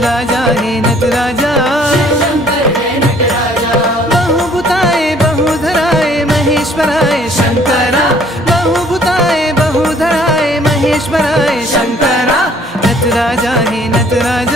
Nataraja हे Nataraja, बहुभुताय बहुधराय महेश्वराय Shankara, बहुभुताय बहुधराय महेश्वराय Shankara, Nataraja हे Nataraja.